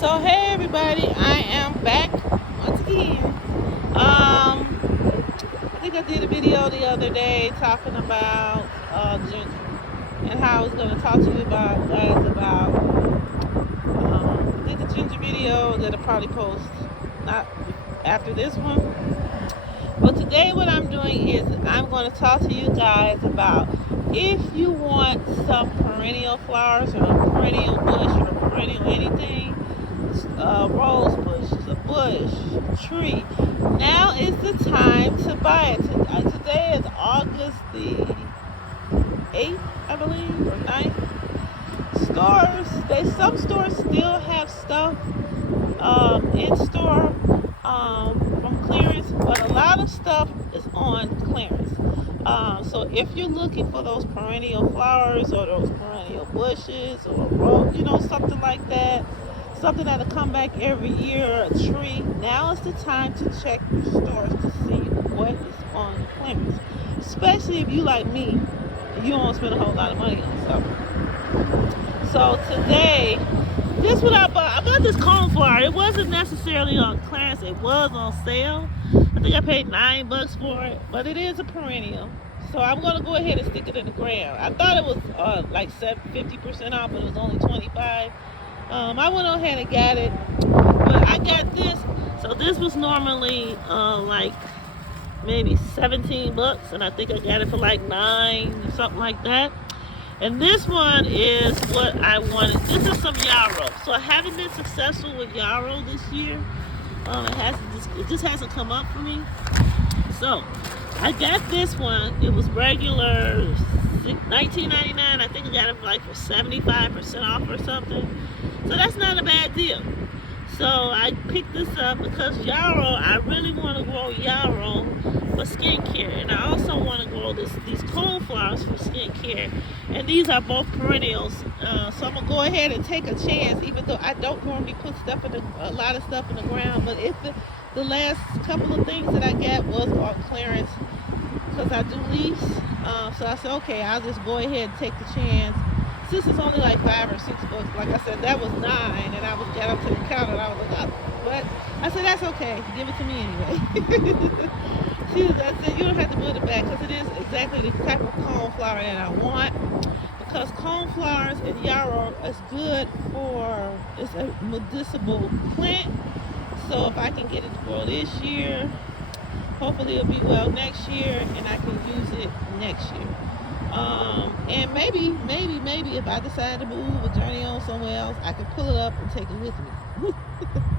So hey everybody, I am back once again. I think I did a video the other day talking about ginger and how I was going to talk to you about guys about. I did the ginger video that I'll probably post not after this one. But today what I'm doing is I'm going to talk to you guys about if you want some perennial flowers or a perennial bush or a perennial anything, rose bush, a bush, tree. Now is the time to buy it. Today is August the 8th, I believe, or 9th. Some stores still have stuff in store from clearance, but a lot of stuff is on clearance. So if you're looking for those perennial flowers or those perennial bushes or something like that, something that'll come back every year, a tree, now is the time to check your stores to see what is on clearance. Especially if you like me, you don't spend a whole lot of money on stuff. So today, this what I bought. I bought this coneflower. It wasn't necessarily on clearance. It was on sale. I think I paid $9 for it, but it is a perennial. So I'm gonna go ahead and stick it in the ground. I thought it was like 50% off, but it was only 25. I went ahead and got it, but I got this. So this was normally like maybe $17, and I think I got it for like $9, something like that. And this one is what I wanted. This is some yarrow. So I haven't been successful with yarrow this year. It just hasn't come up for me. So I got this one. It was regular $19.99. I think I got it for 75% off or something. So that's not a bad deal. So I picked this up because yarrow, I really want to grow yarrow for skincare, and I also want to grow these coneflowers for skincare, and these are both perennials. So I'm gonna go ahead and take a chance, even though I don't normally put a lot of stuff in the ground. But if the last couple of things that I got was on clearance, because I do lease, so I said, okay, I'll just go ahead and take the chance. Since it's only like $5 or $6, like I said, that was $9, and I got up to the counter, and I was like, oh. But I said, that's okay, give it to me anyway. I said, you don't have to put it back, because it is exactly the type of coneflower that I want. Because coneflowers and yarrow is good it's a medicinal plant. So if I can get it to grow this year, hopefully it'll be well next year, and I can use it next year. And maybe if I decide to move or journey on somewhere else, I can pull it up and take it with me.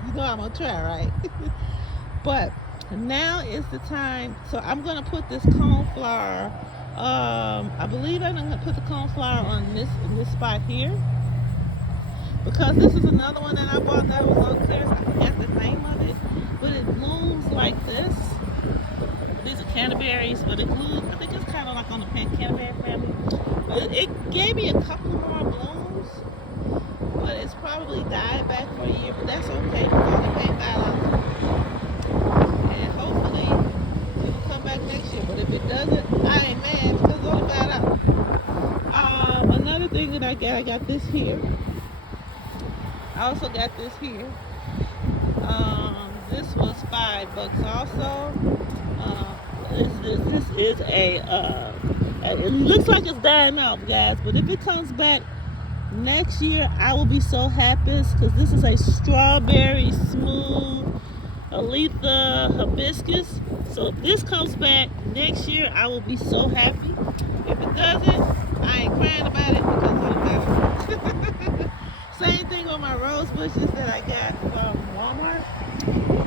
You know I'm gonna try, right? But now is the time. So I'm gonna put this coneflower. I believe I'm gonna put the coneflower on in this spot here, because this is another one that I bought that was on clearance. I forgot the name of it, but it blooms like this. These are canterburies, but I think it's kind of like on the canterbury family. But it gave me a couple more blooms, but it's probably died back for a year. But that's okay, because I only paid $5. And hopefully it will come back next year. But if it doesn't, I ain't mad, because it's only $5. Another thing that I got this here. I also got this here. This was $5 also. This is it looks like it's dying off, guys, but if it comes back next year, I will be so happy, because this is a strawberry smooth Aletha hibiscus. So if this comes back next year, I will be so happy. If it doesn't, I ain't crying about it, because it's better. Same thing with my rose bushes that I got from Walmart.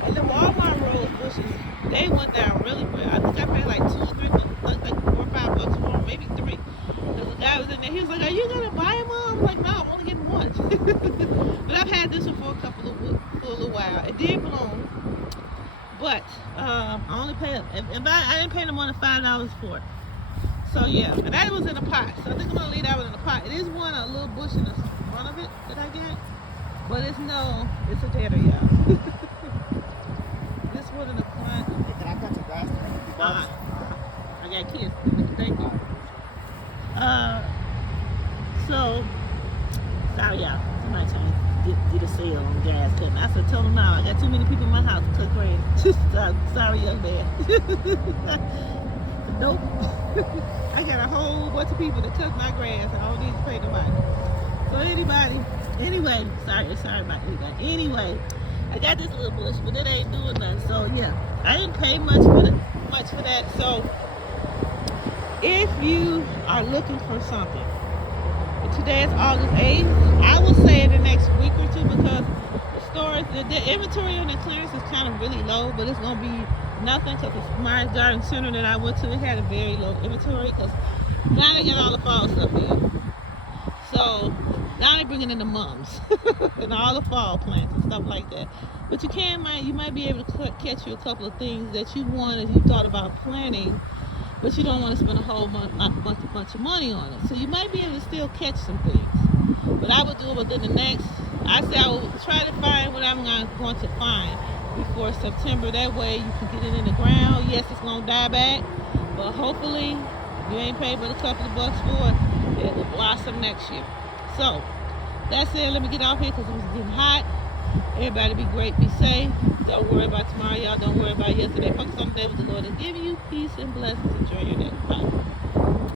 And the Walmart rose bushes, they went down really quick. I think I paid like $2 or $3, like $4 or $5 for them, maybe $3. Because the guy was in there, he was like, "Are you gonna buy them all?" I was like, "No, I'm only getting one." But I've had this one for a little while. It did bloom, but I only paid, I didn't pay them more than $5 for it. So yeah, and that was in a pot. So I think I'm gonna leave that one in a pot. It is a little bush in the front of it that I got, but it's a deader, y'all. This one in the front. Can I cut your grass? I got kids. Thank you. So, sorry y'all. It's my turn. did a sale on gas cutting. I said, tell them now, I got too many people in my house to cut grass. Sorry, young man. Nope. I got a whole bunch of people that cut my grass and I don't need to pay nobody. So anyway, sorry about anybody. Anyway, I got this little bush, but it ain't doing nothing. So yeah, I didn't pay much for that. So if you are looking for something, today is August 8th. I will say in the next week or two because the stores, the inventory on the clearance is kind of really low, but it's gonna be nothing because my garden center that I went to, it had a very low inventory because now they got all the fall stuff in. So now they're bringing in the mums and all the fall plants and stuff like that. But you might be able to catch you a couple of things that you wanted, you thought about planting, but you don't want to spend a whole bunch of money on it. So you might be able to still catch some things. But I would do it within I will try to find what I'm going to find before September. That way you can get it in the ground. Yes, it's going to die back, but hopefully you ain't paid but a couple of bucks for it. It will blossom next year. So that's it. Let me get off here because it's getting hot. Everybody be great, be safe. Don't worry about tomorrow, y'all. Don't worry about yesterday. Focus on the day with the Lord is giving you peace and blessings. Enjoy your day. Bye.